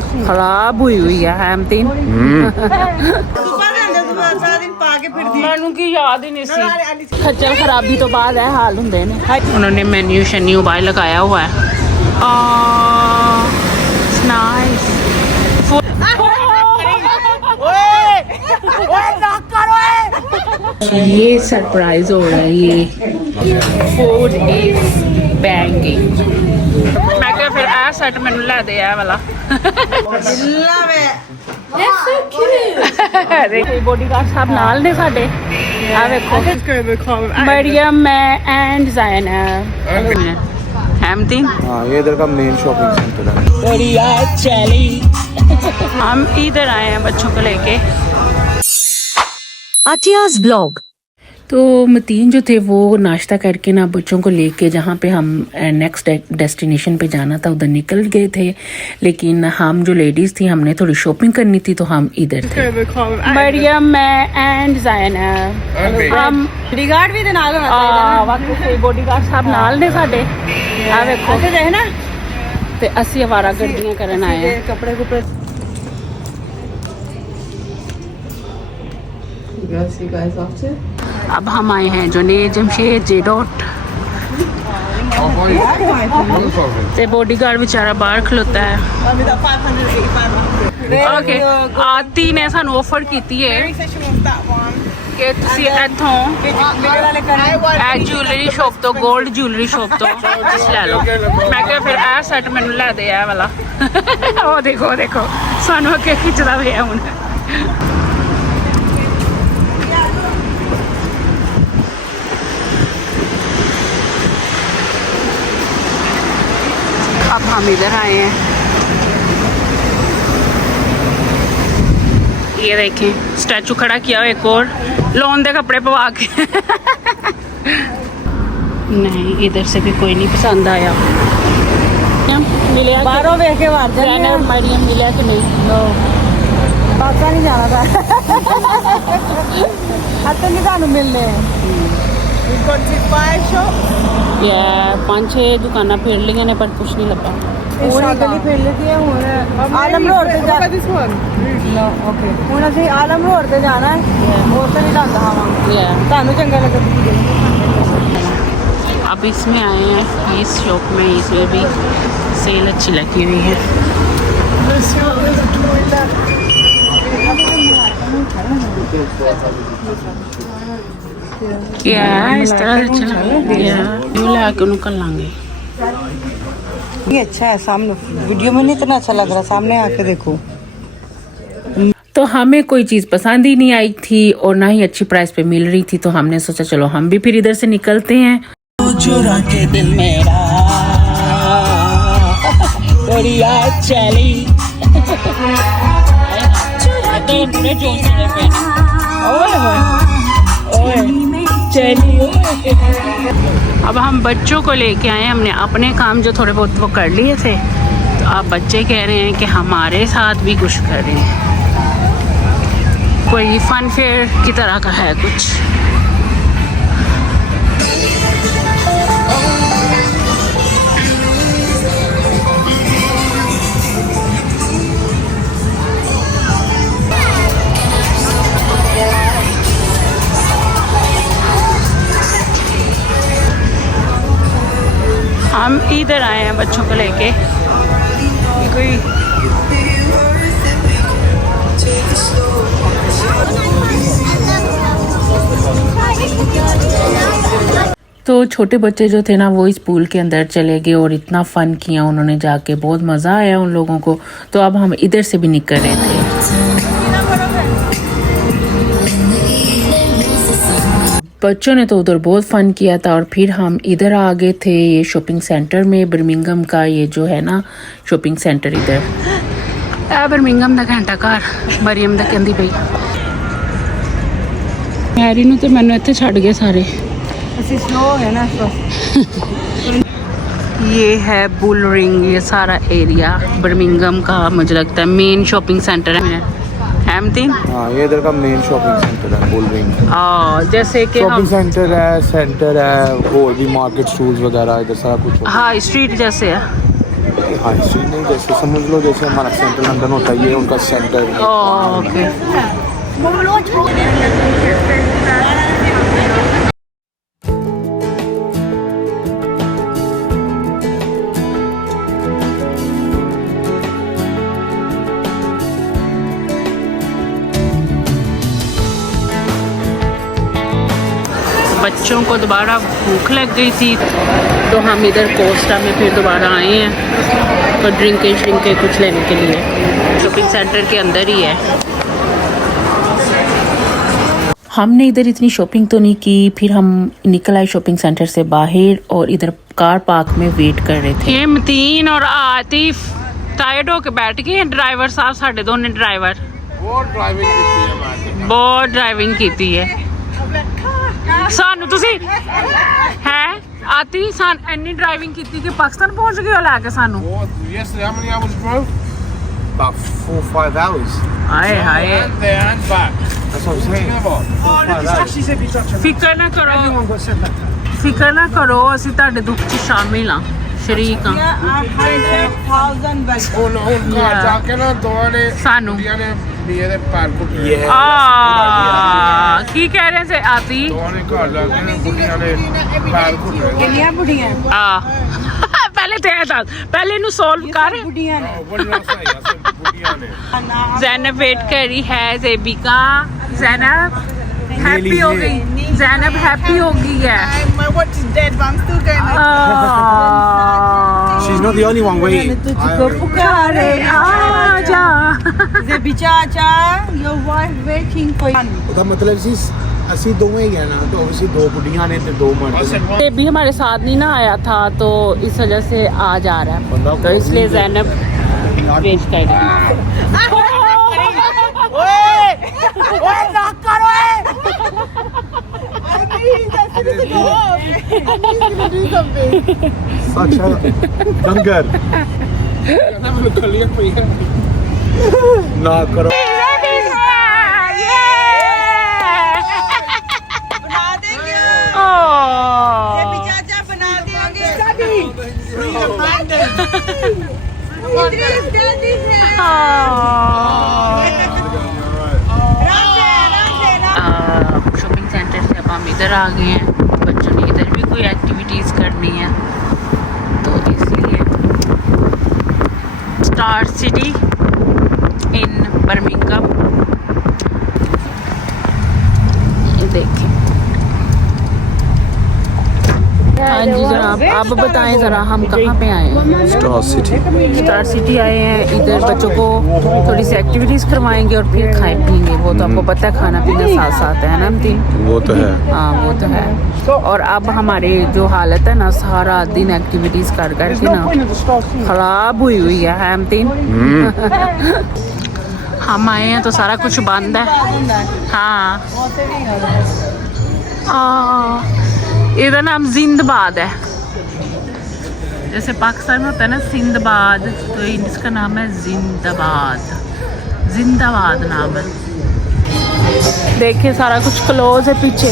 खराब हुई हुई है हैमतीन। मैनू की याद ही नहीं सी। खज्जल खराबी तो बाद है हाल होंगे ने। उन्होंने मेन्यू शेन्यू बाहर लगाया हुआ है। नाइस। ये सरप्राइज हो रहा है। ये फूड इज बैंगिंग। मैं क्या फिर आ सेट मैनू ला दे आ वाला। बॉडीगार्ड साहब नाल ने साडे। आ देखो मरियम मैं एंड ज़ैनब। हैमतीन। हाँ ये इधर का मेन शॉपिंग सेंटर है। बढ़िया चली। हम इधर आए हैं बच्चों को लेके। आतियाज़ ब्लॉग। तो मतीन जो थे वो नाश्ता करके ना बच्चों को लेके जहाँ पे हम नेक्स्ट डेस्टिनेशन पे जाना था उधर निकल गए थे। लेकिन हम जो लेडीज़ थी हमने थोड़ी शॉपिंग करनी थी तो हम इधर थे। मरियम मैं एंड ज़ैनब। हम बॉडीगार्ड भी नाल बॉडीगार्ड साहब नाल ने साडे। आ देखो ना ते असी आवारा गर्दियां करन आए हैं। कपड़े कुपड़े अब हम आए हैं जुनेद जमशेद जे डॉट। ते बॉडीगार्ड बेचारा बाहर खलोता है। ओके आती ने सानू ऑफर कीती है कि तुसी इथों ज्वेलरी शॉप तो गोल्ड ज्वेलरी शॉप तो ले लो। मैं क्या फिर आ सेट मैनू ला दे आ वाला। ओ देखो सानू अगे खिंचदा पिया हुण। अब हम इधर आए हैं। ये देखें स्टैचू खड़ा किया हुआ एक और लॉन दे कपड़े पवा के। नहीं इधर से भी कोई नहीं पसंद आया। मिले बाहरों वेख के मार जाने। मरियम मिला कि नहीं? नो पापा नहीं जाना था। हत्ते नहीं सानू मिलने। या 5-6 दुकाना फिर लिया ने पर कुछ नहीं लगा। पूरी गली फिर लेती है हुन आलम रोड ते जा। नो ओके हुन ਅਸੀਂ आलम रोड ਤੇ जाना है। और तो नहीं जाता हवा। या सानू चंगा लगा। अब इसमें आए हैं इस शॉप में। इसमें भी सेल अच्छी लगी हुई है। क्या इस तरह से चला यूँ निकल लांगे। ये अच्छा है सामने वीडियो में नहीं इतना अच्छा लग रहा। सामने आके देखो। तो हमें कोई चीज़ पसंद ही नहीं आई थी और ना ही अच्छी प्राइस पे मिल रही थी तो हमने सोचा चलो हम भी फिर इधर से निकलते हैं। चुरा के दिल मेरा बढ़िया चली। अब हम बच्चों को लेके आए। हमने अपने काम जो थोड़े बहुत वो कर लिए थे तो अब बच्चे कह रहे हैं कि हमारे साथ भी कुछ करें। कोई फन फेयर की तरह का है कुछ। हम इधर आए हैं बच्चों को लेके। कोई तो छोटे बच्चे जो थे ना वो इस पूल के अंदर चले गए और इतना फन किया उन्होंने जाके। बहुत मज़ा आया उन लोगों को। तो अब हम इधर से भी निकल रहे थे। बच्चों ने तो उधर बहुत फन किया था और फिर हम इधर आ गए थे ये शॉपिंग सेंटर में। बर्मिंघम का ये जो है ना शॉपिंग सेंटर इधर बर्मिंघम का घंटा घर मरियम दा कहंदी पई हैरी नूं ते मैनूं इत्थे छड्ड गए सारे। ਅਸੀਂ स्लो है ना ये है बुल रिंग। ये सारा एरिया बर्मिंघम का मुझे लगता है मेन शॉपिंग सेंटर है। हैमतीन। हाँ ये इधर का मेन शॉपिंग सेंटर है बुल रिंग। जैसे कि शॉपिंग सेंटर है और भी मार्केट स्टूल्स वगैरह इधर सारा कुछ। हाँ स्ट्रीट जैसे है। हाई स्ट्रीट नहीं, जैसे समझ लो जैसे हमारा सेंट्रल लंदन होता है, ये उनका सेंटर। ओके। बच्चों को दोबारा भूख लग गई थी तो हम इधर कोस्टा में फिर दोबारा आए हैं तो ड्रिंकें कुछ लेने के लिए। शॉपिंग सेंटर के अंदर ही है। हमने इधर इतनी शॉपिंग तो नहीं की, फिर हम निकल आए शॉपिंग सेंटर से बाहर और इधर कार पार्क में वेट कर रहे थे। ये मतीन और आतिफ टायर्ड होके बैठ गए हैं। ड्राइवर साहब साढ़े दोनों ड्राइवर बहुत ड्राइविंग की है। सानू तुसी है आती सान एनी ड्राइविंग की कि पाकिस्तान पहुंच गए हो लैके सानू। Yesterday, how many hours drove? About 4-5 hours. Hi hi There and back. That's what I'm saying. 4-5 hours. ਫਿਕਰ ਨਾ ਕਰੋ ਅਸੀਂ ਤੁਹਾਡੇ ਦੁੱਖ 'ਚ ਸ਼ਾਮਿਲ ਹਾਂ, ਸ਼ਰੀਕ ਹਾਂ। 100,000 bells. ਹੁਣ ਘਰ ਜਾ ਕੇ ਨਾ ਦੋਵਾਂ ਨੇ ਸਾਨੂੰ ਕੁੜੀਆਂ ਨੇ ਬੀਏ ਦੇ ਪੈਰ ਘੁੱਟੇ। ਆ ਕੀ ਕਹਿ ਰਹੇ ਸੀ ਆਤੀ? ਦੋਵਾਂ ਨੇ ਘਰ ਜਾ ਕੇ ਨਾ ਕੁੜੀਆਂ ਨੇ ਪੈਰ ਘੁੱਟੇ। ਕਿੰਨੀਆਂ ਬੁੜੀਆਂ? ਆ ਪਹਿਲੇ ਤੇ ਇਹ ਦੱਸ, ਪਹਿਲੇ ਇਹਨੂੰ ਸੋਲਵ ਕਰ। ਬੁੜੀਆਂ ਨੇ। ਬੜੀਆਂ ਸਹੀ ਅਸਲ ਕੁੜੀਆਂ ਨੇ। ज़ैनब वेट कर रही है ज़ेबी का। ज़ैनब हैप्पी हो गई, ज़ैनब हैप्पी हो गई है। My watch is dead, but I'm still going. She's not the only one waiting. तुझको पुकारे आजा। ज़ेबी चाचा, your wife waiting for you. ਉਹਦਾ ਮਤਲਬ ਸੀ ਅਸੀਂ ਦੋਵੇਂ ਹੀ ਆ ਨਾ, तो obviously दो बुढ़ियां ने ते दो मर्द ने। ये भी हमारे साथ नहीं ना आया था तो इस वजह से आ जा रहा है, तो इसलिए ज़ैनब वेट कर रही है। अच्छा डंगर ਕਹਿੰਦਾ ਮੈਨੂੰ ਖਲੀਆਂ ਪਈਆਂ। ना करो। बना देंगे। ज़ेबी चाचा बना देंगे। इद्रिस जल्दी से। शॉपिंग सेंटर से अब हम इधर आ गए हैं। बच्चों ने इधर भी कोई एक्टिविटीज़ करनी है तो इसलिए स्टार सिटी इन बर्मिंघम। देखें। हाँ जी जनाब, आप बताएं ज़रा हम कहाँ पे आए हैं? Star city. स्टार सिटी आए हैं। इधर बच्चों को थोड़ी सी एक्टिविटीज़ करवाएंगे और फिर खाए पिएंगे। वो तो आपको पता है खाना पीना साथ साथ है ना मतीन? वो तो है। हाँ वो तो है। और अब हमारी जो हालत है ना, सारा दिन एक्टिविटीज़ कर कर के ना ख़राब हुई है मतीन। हम आए हैं तो सारा कुछ बंद है। हाँ इधर नाम जिंदबाद है, जैसे पाकिस्तान में होता है ना सिंदबाद, तो इसका नाम है जिंदाबाद। जिंदाबाद नाम है। देखिए सारा कुछ क्लोज है पीछे,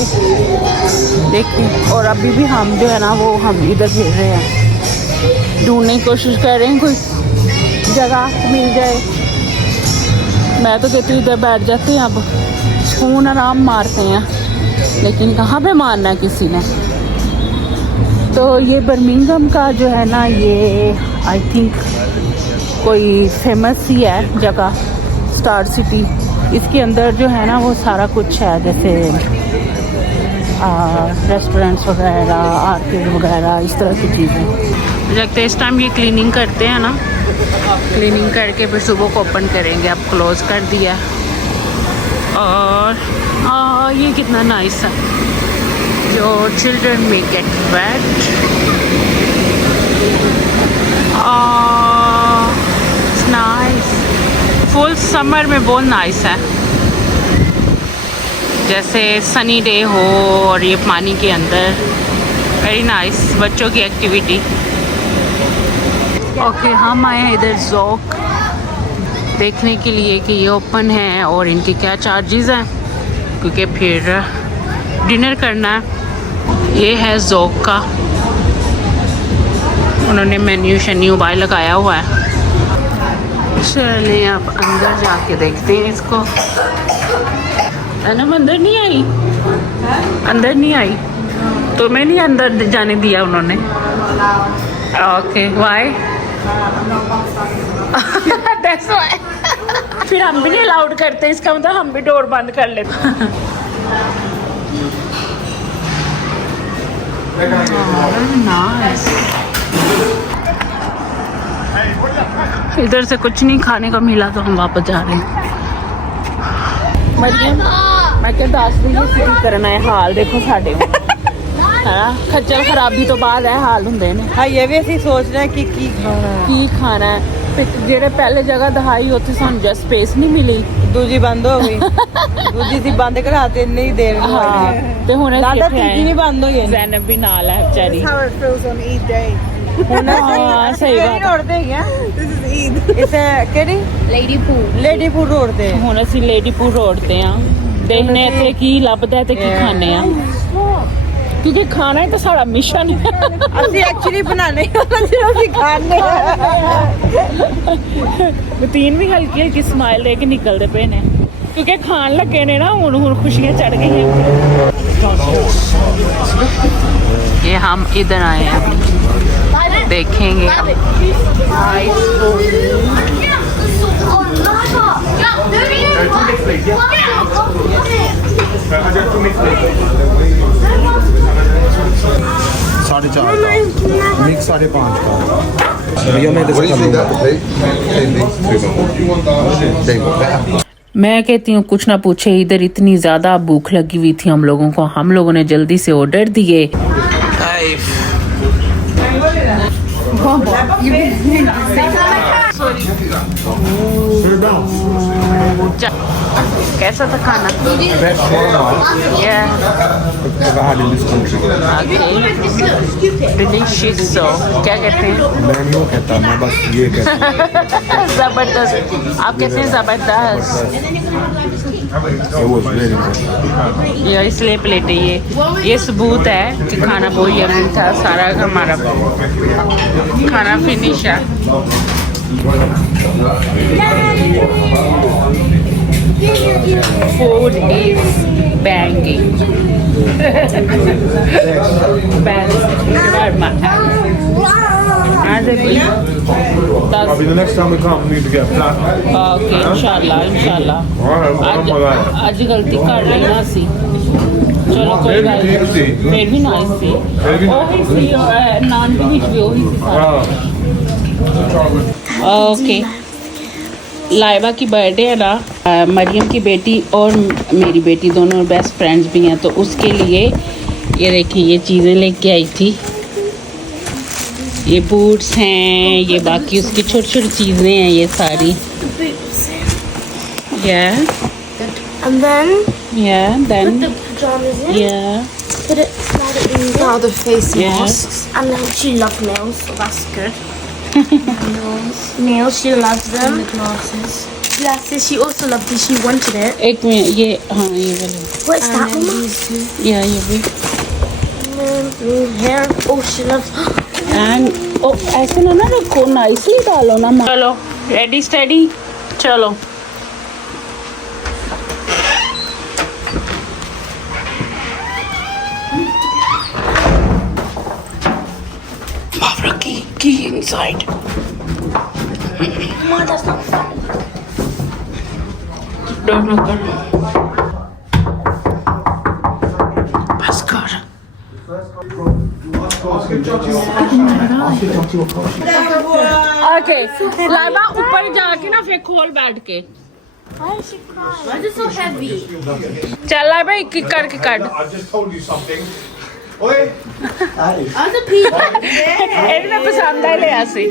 देखिए। और अभी भी हम जो है ना वो हम इधर फिर रहे हैं, ढूंढने की कोशिश कर रहे हैं कोई जगह मिल जाए। मैं तो कहती हूँ इधर बैठ जाते हैं, अब सुकून आराम मारते हैं, लेकिन कहाँ पे मारना है किसी ने। तो ये बर्मिंघम का जो है ना, ये आई थिंक कोई फेमस ही है जगह स्टार सिटी। इसके अंदर जो है ना वो सारा कुछ है, जैसे रेस्टोरेंट्स वगैरह, आर्केड वगैरह, इस तरह की चीज़ें। लगता है इस टाइम ये क्लीनिंग करते हैं ना, क्लीनिंग करके फिर सुबह को ओपन करेंगे। अब क्लोज कर दिया। और ये कितना नाइस है, जो चिल्ड्रन में get wet. Nice, full summer में बहुत नाइस है, जैसे सनी डे हो और ये पानी के अंदर। वेरी नाइस बच्चों की एक्टिविटी। ओके हम आए हैं इधर ज़ोक देखने के लिए कि ये ओपन है और इनके क्या चार्जेस हैं, क्योंकि फिर डिनर करना है। ये है ज़ोक का उन्होंने मेन्यू शन्यू बाहर लगाया हुआ है। चले अब अंदर जाके देखते हैं इसको। अनम अंदर नहीं आई, अंदर नहीं आई, तुम्हें नहीं अंदर जाने दिया उन्होंने? Okay why? That's why. फिर हम भी नहीं अलाउड करते, इसका मतलब हम भी डोर बंद कर लेते। इधर से कुछ नहीं खाने को मिला तो हम वापस जा रहे हैं। मरियम मैं क्या दस दिन करना है हाल देखो साढ़े खज्जल खराबी तो बाद है हाल होंगे ने। हाँ ये भी असं सोच रहे हैं कि की खाना है। जेड़े पहले जगह दहाई उत्थे सानू जस्ट स्पेस नहीं मिली, दूजी बंद हो गई। दूजी सी बंद कराते इतनी देर में। हाँ ते हुण दादा तीजी भी बंद हो गई। ज़ैनब भी नाल है बेचारी। हाँ सही बात। रोड ते है इसे केड़ी लेडीपुर रोड ते। हुण असीं लेडीपुर रोड ते हां, देखने इत्थे की लभदा ते की खाने आ, क्योंकि खाना ही तो साड़ा मिशन है। ਅਸੀਂ ਐਕਚੁਅਲੀ ਬਣਾਣੇ ਅਸੀਂ ਅਸੀਂ ਖਾਣੇ। तीन भी हल्की हल्की स्माइल दे के निकलते पे ने, क्योंकि खान लगे ने ना हुण खुशियां चढ़ गई हैं। ये हम इधर आए हैं अभी, देखेंगे साढ़े 4 मिक्स 5.5 का भैया मैं इधर से कर लूँगा। मैं कहती हूँ कुछ ना पूछे, इधर इतनी ज़्यादा भूख लगी हुई थी हम लोगों को, हम लोगों ने जल्दी से ऑर्डर दिए। कैसा था खाना? डिलीशियस। सो क्या कहते हैं? मैं नहीं कहता, मैं बस ये कहता हूँ। जबरदस्त। आप कहते हैं जबरदस्त। ये इसलिए प्लेट है ये सबूत है कि खाना बहुत यम्मी था। सारा हमारा खाना फिनिश है। Food is banging. Probably the next time we come, we need to get that. Okay, इंशाल्लाह इंशाल्लाह। आज गलती कर रही ना सी, चलो कोई बात नहीं। फिर भी नाइस थी, ओही सी नान भी बीच भी ओही सी सारा। ओके लाइबा की बर्थडे है ना, मरियम की बेटी और मेरी बेटी दोनों बेस्ट फ्रेंड्स भी हैं, तो उसके लिए ये देखिए ये चीज़ें लेके आई थी। ये बूट्स हैं, ये बाकी उसकी छोटी छोटी चीज़ें हैं ये सारी। And then then put the pajamas in. Put it slide it in. Now the face masks. And then she loves nails, so that's good. Nails, she loves them. And the glasses. Glasses, she also loved it. She wanted it. एक minute ये हाँ ये वाले What's that, Mama? ये भी Hair. Oh, she loves. And ओ ऐसे ना रखो, नाइसली डालो ना। चलो रेडी स्टेडी चलो। Barbara, key inside. Mama, that's not fun. Don't look at me. बस कर। ओके लाइबा ऊपर जाके ना फिर खोल बैठ के। Why is she crying? Why is it so heavy? चल लाइबा एक एक करके काट। I just told you something. Other people. ਇਹਨੇ ਪਸੰਦ ਆਏ ਲਿਆ ਸੀ।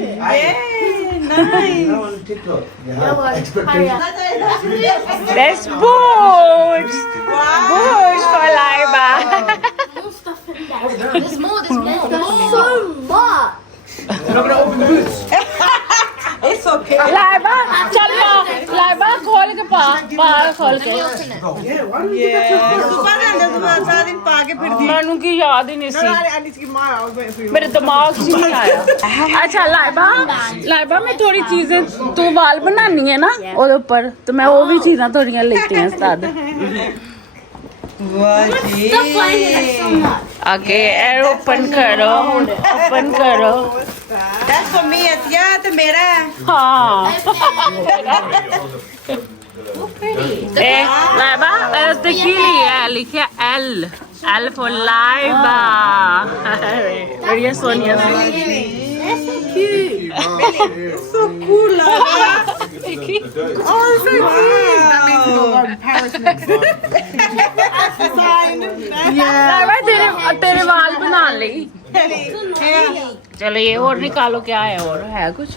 There's boots. Boots for Laiba. More stuff in there. There's more. There's so much. It's okay. Laiba, चलो लाइबा खोल के बाहर खोल के सुबह ਦੇ ਅੰਦਰ ਸੁਬਹ ਸਾਰਾ ਦਿਨ ਪਾ ਕੇ ਫਿਰਦੀ ਮੈਨੂੰ ਕੀ ਯਾਦ ਹੀ ਨਹੀਂ ਸੀ मेरे दिमाग से नहीं आया अच्छा लाइबा मैं थोड़ी चीजें तू वाल बनानी है ना ਉਹਦੇ ਉੱਪਰ ਤੇ ਮੈਂ ਉਹ ਵੀ ਚੀਜ਼ਾਂ ਥੋੜੀਆਂ ਲੈਤੀਆਂ ਉਸਤਾਦ ਵਾਹ ਜੀ Stop finding us so much. Okay air open करो That's for me Atiya ਤੇ ਮੇਰਾ ਹੈ हाँ ए लाइबा ऐसे की लिया लिखा L for लाइबा बढ़िया Sonia That's so cute. so cool Mama. oh so cute That means we go on Paris next month. Laiba तेरे वाल बना ली चलो ये और निकालो क्या है और है कुछ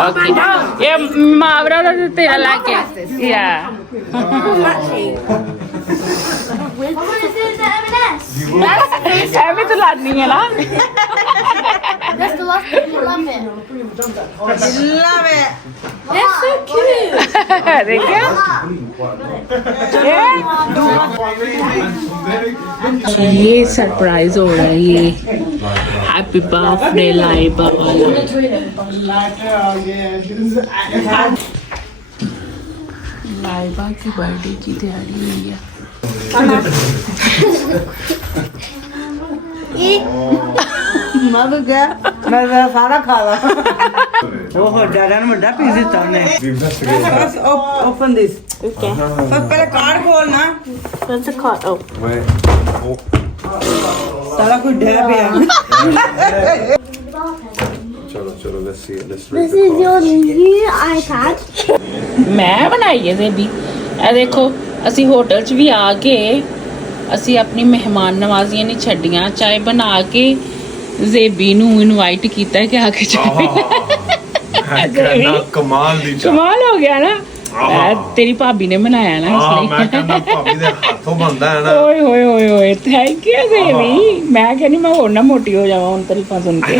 ओके ये मावरा का तेरा लाके या Mama, this is the M&S. ਐਵੇਂ ਤਾਂ ਲਾਨੀ ਹੈ ਨਾ That's the last one. You love it. love it That's so cute. देखिए ये सरप्राइज हो रहा है ये हैप्पी बर्थडे लाइबा वाला लाइबा की बर्थडे की तैयारी हुई है ਮਗ ਗਿਆ ਮੈਂ ਸਾਰਾ ਖਾ ਲਾ ਉਹ ਡਾਡਾ ਨੂੰ ਵੱਡਾ ਪੀਸ ਦਿੱਤਾ ਉਹਨੇ The investigator. Bus open this okay ਪਰ ਪਹਿਲੇ ਕਾਰਡ ਖੋਲਣਾ What's the card? Oh. Wait. Oh. ਸਾਰਾ ਕੁਝ ਢਹਿ ਪਿਆ Chalo, let's see it. Let's read This the is your cards. new iPad. ਮੈਂ ਬਣਾਈ ਹੈ ਜ਼ੇਬੀ ਇਹ ਦੇਖੋ ਅਸੀਂ ਹੋਟਲ 'ਚ ਵੀ ਆ ਕੇ ਅਸੀਂ ਆਪਣੀ ਮਹਿਮਾਨ ਨਵਾਜ਼ੀਆਂ ਨਹੀਂ ਛੱਡੀਆਂ ਚਾਹੇ ਬਣਾ ਕੇ ਜ਼ੇਬੀ ਨੂੰ ਇਨਵਾਈਟ ਕੀਤਾ ਕਿ ਆ ਕੇ ਚਾਹੇ ਕਹਿੰਦਾ ਕਮਾਲ ਦੀ ਚਾਹ ਕਮਾਲ ਹੋ ਗਿਆ ਨਾ ਤੇਰੀ ਭਾਬੀ ਨੇ ਬਣਾਇਆ ਨਾ ਹਾਂ ਇਸ ਮੈਂ ਲਈ ਕਹਿੰਦਾ ਭਾਬੀ ਦੇ ਹੱਥੋਂ ਬਣਦਾ ਹੈ ਨਾ ਓਏ ਹੋਏ ਹੋਏ ਹੋਏ ਥੈਂਕ ਯੂ ਜ਼ੇਬੀ ਮੈਂ ਕਹਿੰਦੀ ਮੈਂ ਹੋਰ ਨਾ ਮੋਟੀ ਹੋ ਜਾਵਾਂ ਹੁਣ ਤਾਰੀਫਾਂ ਸੁਣ ਕੇ